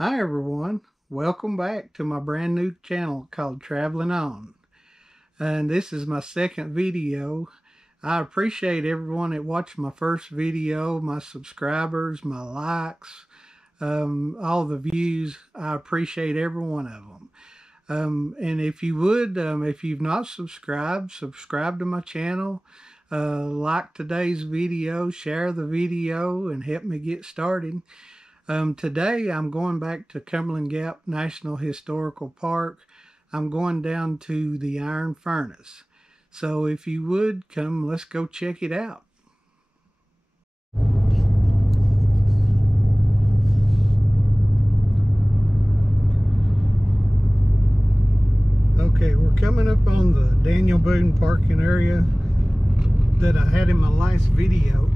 Hi everyone, welcome back to my brand new channel called Traveling On. And this is my second video. I appreciate everyone that watched my first video, my subscribers, my likes, all the views. I appreciate every one of them. And if you would, if you've not subscribed, subscribe to my channel, like today's video, share the video, and help me get started. Today I'm going back to Cumberland Gap National Historical Park. I'm going down to the Iron Furnace. So if you would, come, let's go check it out. Okay, we're coming up on the Daniel Boone parking area that I had in my last video.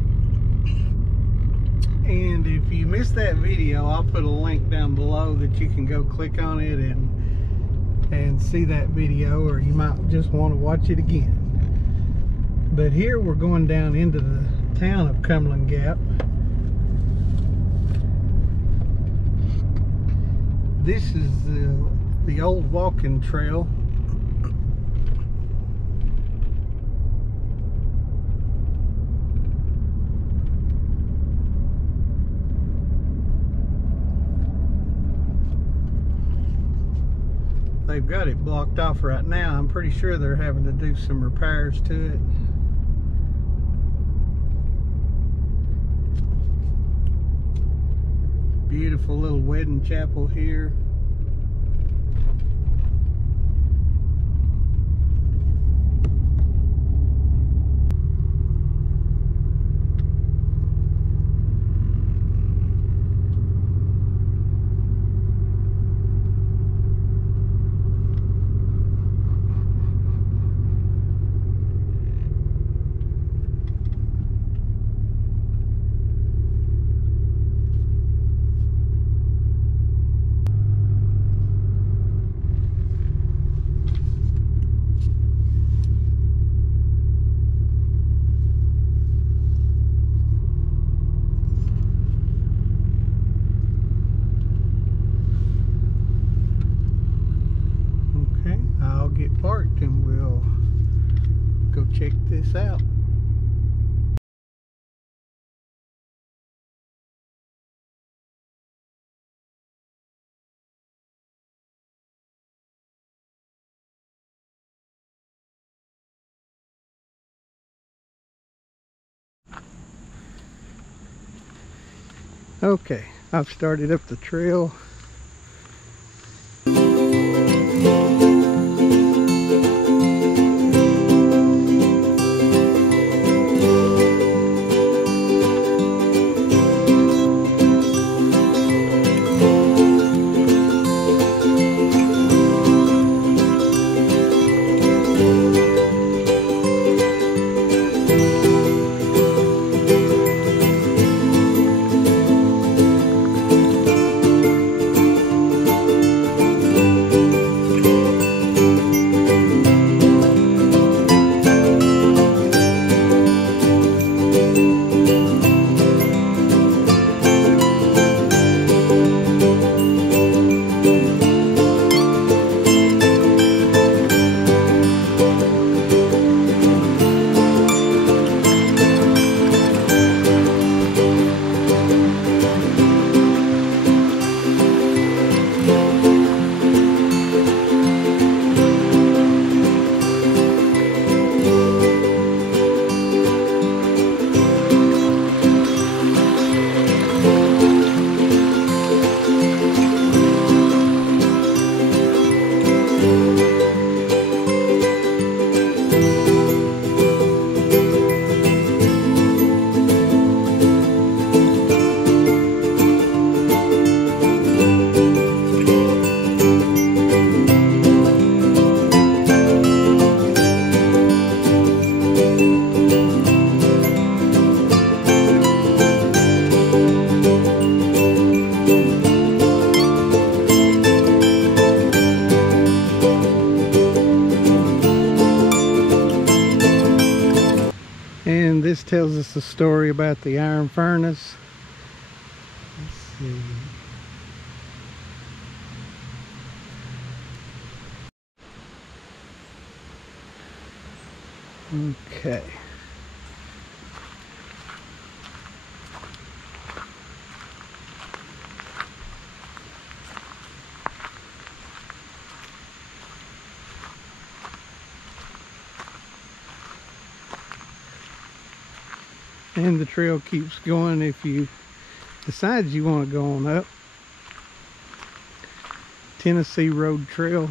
And if you missed that video, I'll put a link down below that you can go click on it and see that video, or you might just want to watch it again. But here we're going down into the town of Cumberland Gap. This is the old walking trail. They've got it blocked off right now. I'm pretty sure they're having to do some repairs to it. Beautiful little wedding chapel here. Get parked and we'll go check this out. Okay, I've started up the trail. And this tells us the story about the iron furnace. Let's see. Okay. And the trail keeps going if you decide you want to go on up. Tennessee Road Trail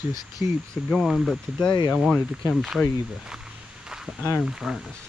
just keeps it going, but today I wanted to come show you the iron furnace.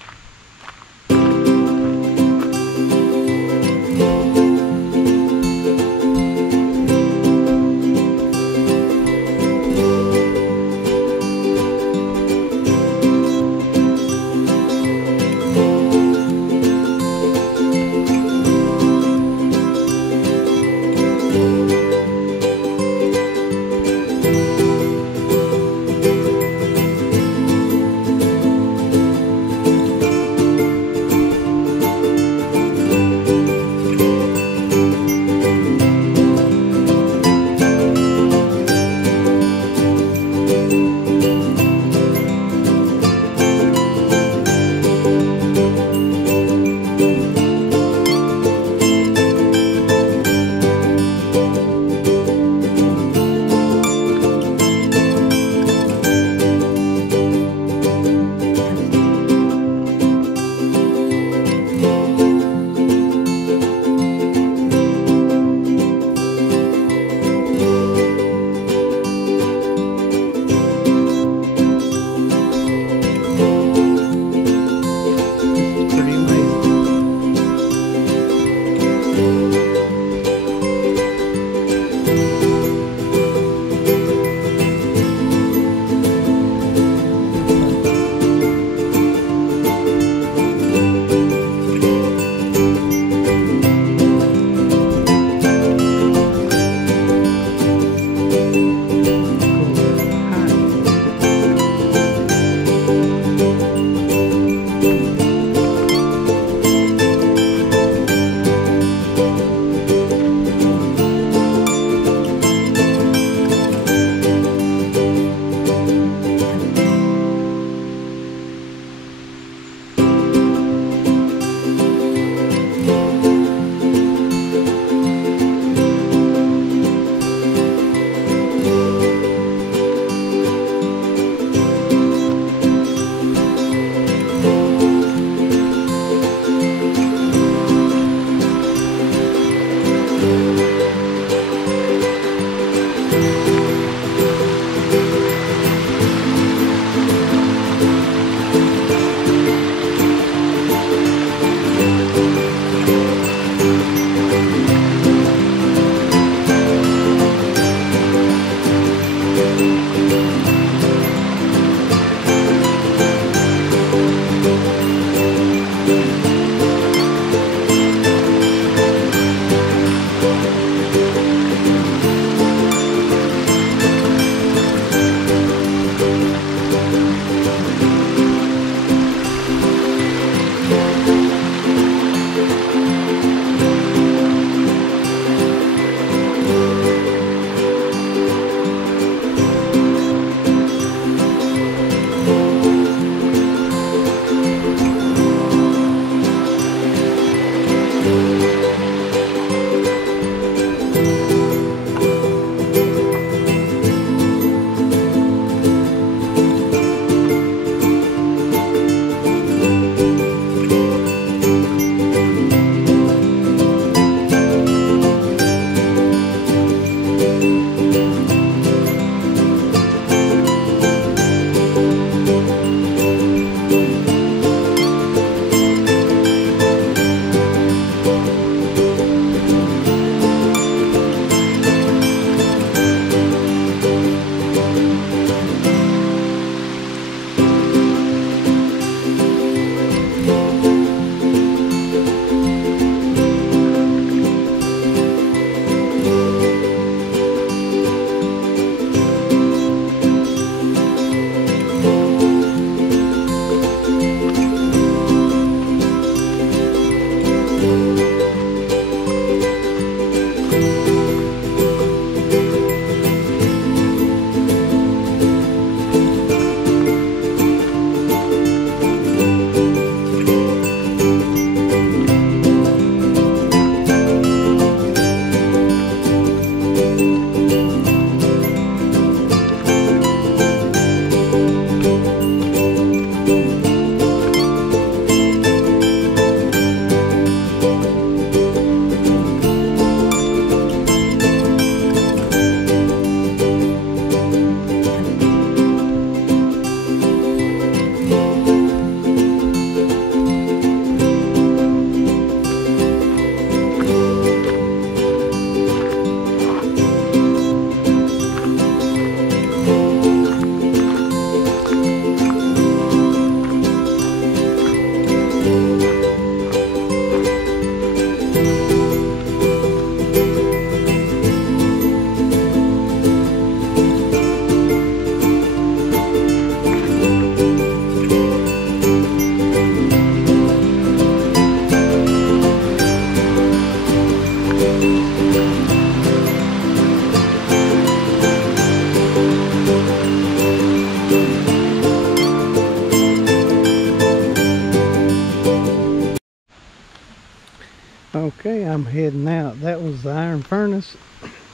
Okay, I'm heading out. That was the iron furnace.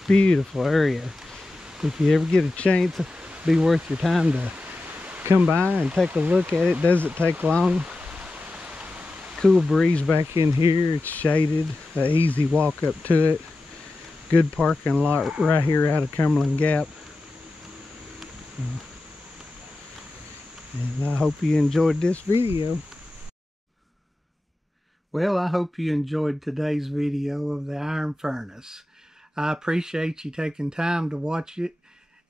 Beautiful area. If you ever get a chance, it'd be worth your time to come by and take a look at it. Doesn't take long. Cool breeze back in here. It's shaded. An easy walk up to it. Good parking lot right here out of Cumberland Gap. And I hope you enjoyed this video. Well, I hope you enjoyed today's video of the iron furnace. I appreciate you taking time to watch it.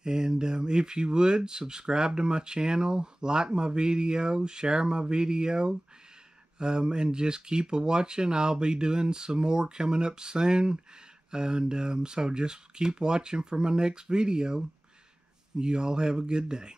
And if you would, subscribe to my channel, like my video, share my video, and just keep watching. I'll be doing some more coming up soon. And so just keep watching for my next video. You all have a good day.